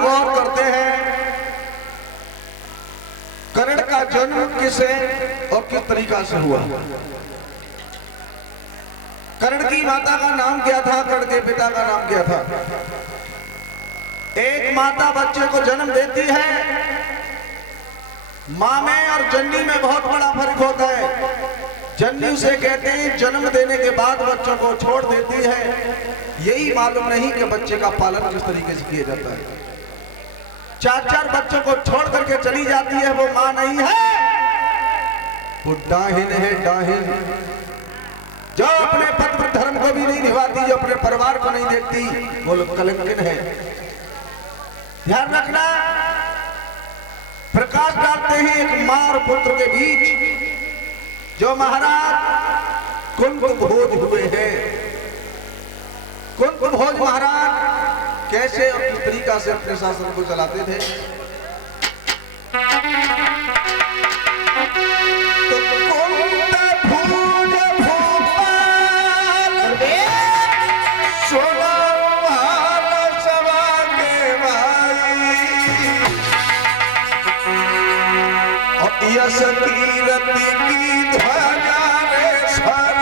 गौर करते हैं कर्ण का जन्म किसे और किस तरीका से हुआ। कर्ण की माता का नाम क्या था, कर्ण के पिता का नाम क्या था। एक माता बच्चे को जन्म देती है, मां में और जननी में बहुत बड़ा फर्क होता है। जननी उसे कहते हैं जन्म देने के बाद बच्चों को छोड़ देती है, यही मालूम नहीं कि बच्चे का पालन किस तरीके से किया जाता है। 4-4 बच्चों को छोड़ करके चली जाती है, वो मां नहीं है, वो डाहिन है, डाहिन जो अपने पति धर्म को भी नहीं निभाती, जो अपने परिवार को नहीं देखती, वो लोग कलंकित है। ध्यान रखना, प्रकाश डालते हैं एक मां और पुत्र के बीच जो महाराज कुंभ भोज हुए हैं। कुंभ भोज महाराज कैसे और किस तरीका से अपने शासन को चलाते थे। यश कीरति की ध्वजा रे स्वर्ग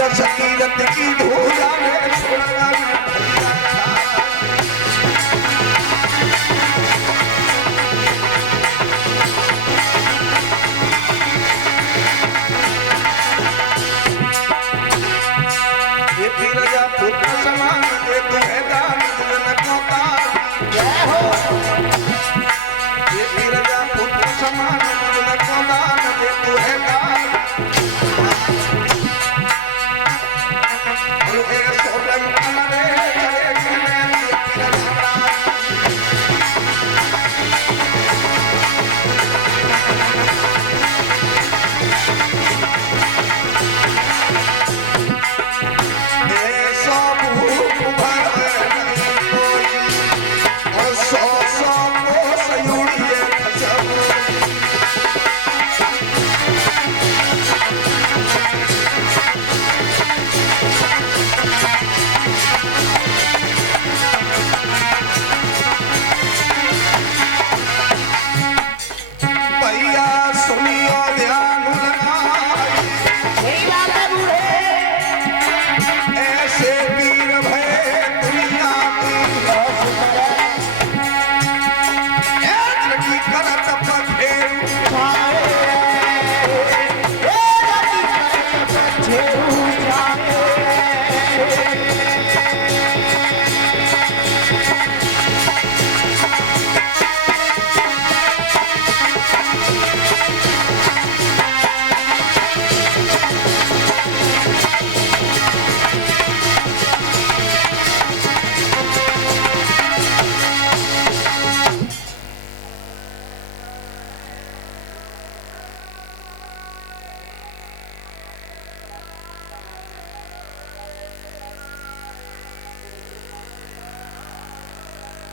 भैया कीरत की धूजा में छोड़ा ये रजा पुत्र समान दे तू है दान को तार। ये रजा पुत्र समान को दान दे तू है दान।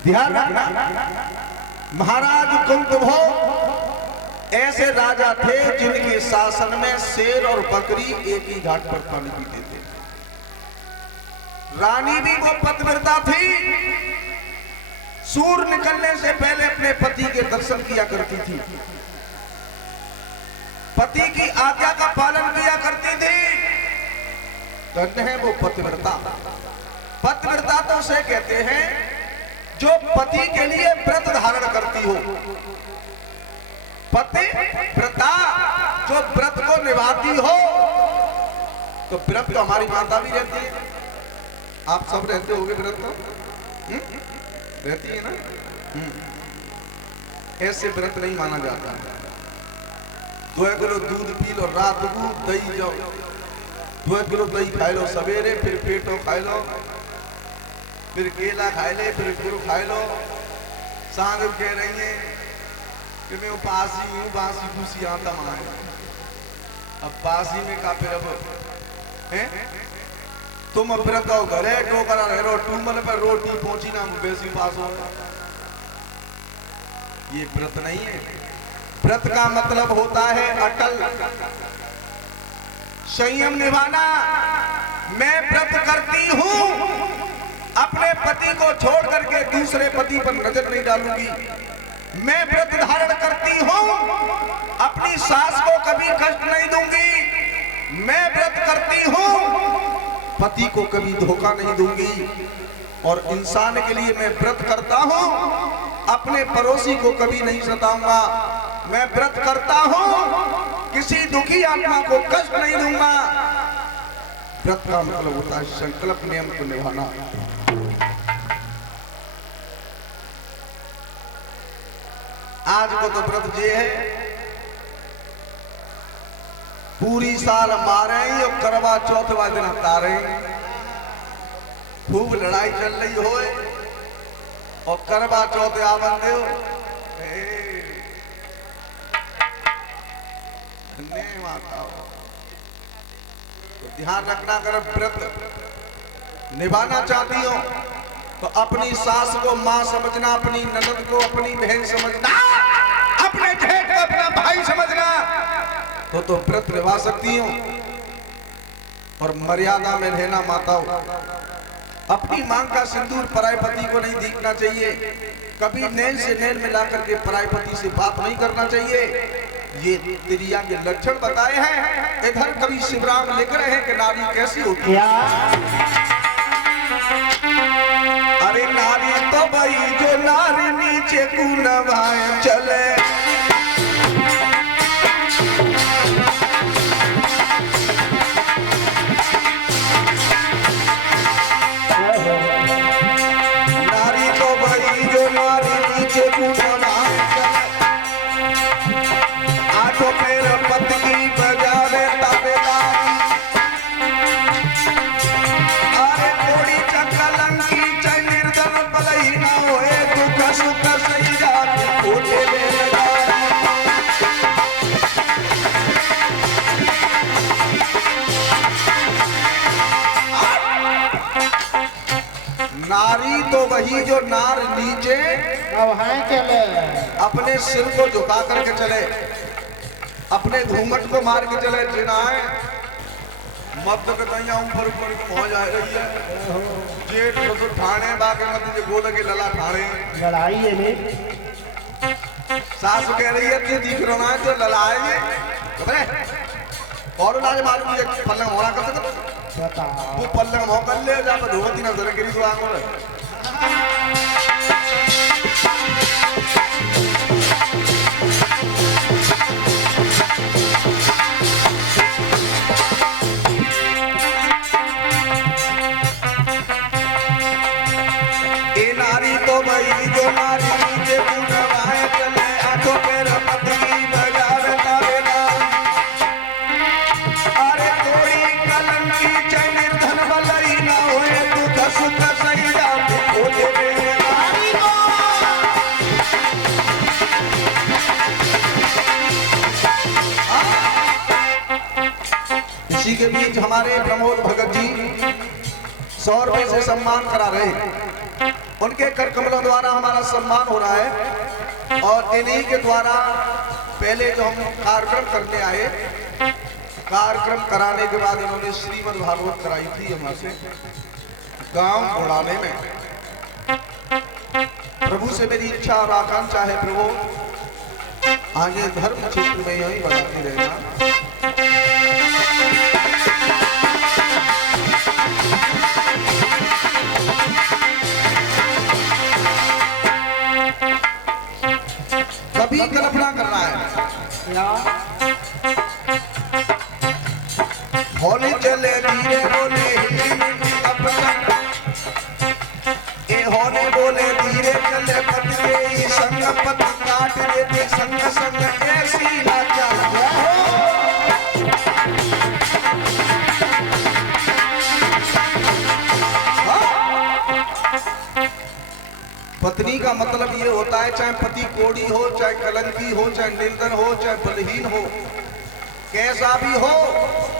ध्यान रखना, महाराज कुंभभोज ऐसे राजा थे जिनके शासन में शेर और बकरी एक ही घाट पर पानी पीते थे। रानी भी वो पतिव्रता थी, सूर्य निकलने से पहले अपने पति के दर्शन किया करती थी, पति की आज्ञा का पालन किया करती थी। कहते हैं वो पतिव्रता। पतिव्रता तो उसे कहते हैं जो पति के लिए व्रत धारण करती हो। पतिव्रता जो व्रत को निभाती हो, तो व्रत तो हमारी माता भी रहती है। आप सब रहते होगे व्रत तो? रहती है ना। ऐसे व्रत नहीं माना जाता। 2 किलो दूध पी लो, रात को दही जाओ, 2 किलो दही खाए लो सवेरे, फिर पेटो खाए लो, फिर केला खाए ले, फिर गुरु खाए लो। सांग कह रही है कि मैं उपासी हूँ, बासी भूसी आता माए। अब बासी में का फिर अब है तुम व्रत हो घरे टोकरा रह रो टूमल पर रोटी पहुंची ना बेसी पास हो। ये व्रत नहीं है। व्रत का मतलब होता है अटल संयम निभाना। मैं व्रत करती हूं, अपने पति को छोड़ करके दूसरे पति पर नजर नहीं डालूंगी। मैं व्रत धारण करती हूं, अपनी सास को कभी कष्ट नहीं दूंगी। मैं व्रत करती हूं, पति को कभी धोखा नहीं दूंगी। और इंसान के लिए मैं व्रत करता हूं, अपने पड़ोसी को कभी नहीं सताऊंगा। मैं व्रत करता हूं, किसी दुखी आत्मा को कष्ट नहीं दूंगा। व्रत का मतलब होता है संकल्प नियम को निभाना। आज को तो व्रत ये है पूरी साल मारे और करवा चौथवा दिन हटा रहे। खूब लड़ाई चल रही हो और करवा चौथ आ बंदे हो। माता हो तो ध्यान रखना, अगर व्रत निभाना चाहती हो तो अपनी सास को मां समझना, अपनी ननद को अपनी बहन समझना, अपने जेठ को अपना भाई समझना, तो व्रत निभा सकती हो। और मर्यादा में रहना माताओं। अपनी मांग का सिंदूर पराय पति को नहीं दिखना चाहिए। कभी नैन से नैन मिला करके पराय पति से बात नहीं करना चाहिए। ये तिरिया के लक्षण बताए हैं। इधर कभी शिवराम लिख रहे हैं कि नारी कैसी होती है। अरे नारी तो भाई जो नारी नीचे कुनवाए चले, नारी तो भाई जो नारी नीचे कुनवाए चले, आठों पैर पत्नी बजावे ताबेदारी। अरे थोड़ी चकलंकी चाहे निर्धन भलाई ना होए, दुख सुख सही जाती खोटे नारी तो वही जो नार नीचे चले, अपने सिर को झुका करके चले, अपने घूंघट को मार के चले। जिनाए मत कतैया ऊपर ऊपर पहुंच जा रही है। जेठ ससुर ठाणे बाके मत जे गोद के लला ठाणे लड़ाई है ने। सास कह रही है तू दिख रहा है तो लड़ाई है। और लाज मालूम ये पल्लंग होना कर सकता वो पल्लंग हो कर ले जा पर धोती नजर गिरी तो आंगों ए नारी तो भाई जो नारी नीचे कुनवाए चले, आंखों पे रपती बजावे ताबेदार। अरे थोड़ी कलंकी चाहे निर्धन भलाई ना होए, दुख सुख सही जाती खोटे बेगारी को। इसी के बीच हमारे प्रमोद भगत जी 100 रुपए से सम्मान करा रहे हैं। उनके कर कमलों द्वारा हमारा सम्मान हो रहा है। और इन्हीं के द्वारा पहले जो हम कार्यक्रम करने आए, कार्यक्रम कराने के बाद इन्होंने श्रीमद् भागवत कराई थी हमारे से गांव बुढ़ाने में। प्रभु से मेरी इच्छा और आकांक्षा है, प्रभु आगे धर्म क्षेत्र में यही बढ़ाते रहना। कभी कल्पना करना है होली चले धीरे बोले अपना, ए होली बोले धीरे चले पट गई संग पत काट देते संग संग ऐसी नाचा। होता है, चाहे पति कोड़ी हो, चाहे कलंकी हो, चाहे निर्धन हो, चाहे बलहीन हो, कैसा भी हो,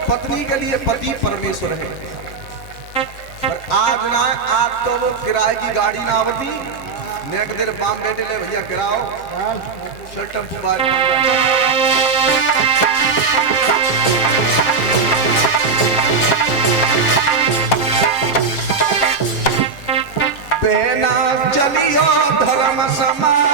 पत्नी के लिए पति परमेश्वर है। पर आज ना, आज तो वो किराए की गाड़ी ना आवती, नेक देर बाम बैठे ले भैया किराओ शर्ट बार बेना चलियो धर्म समाज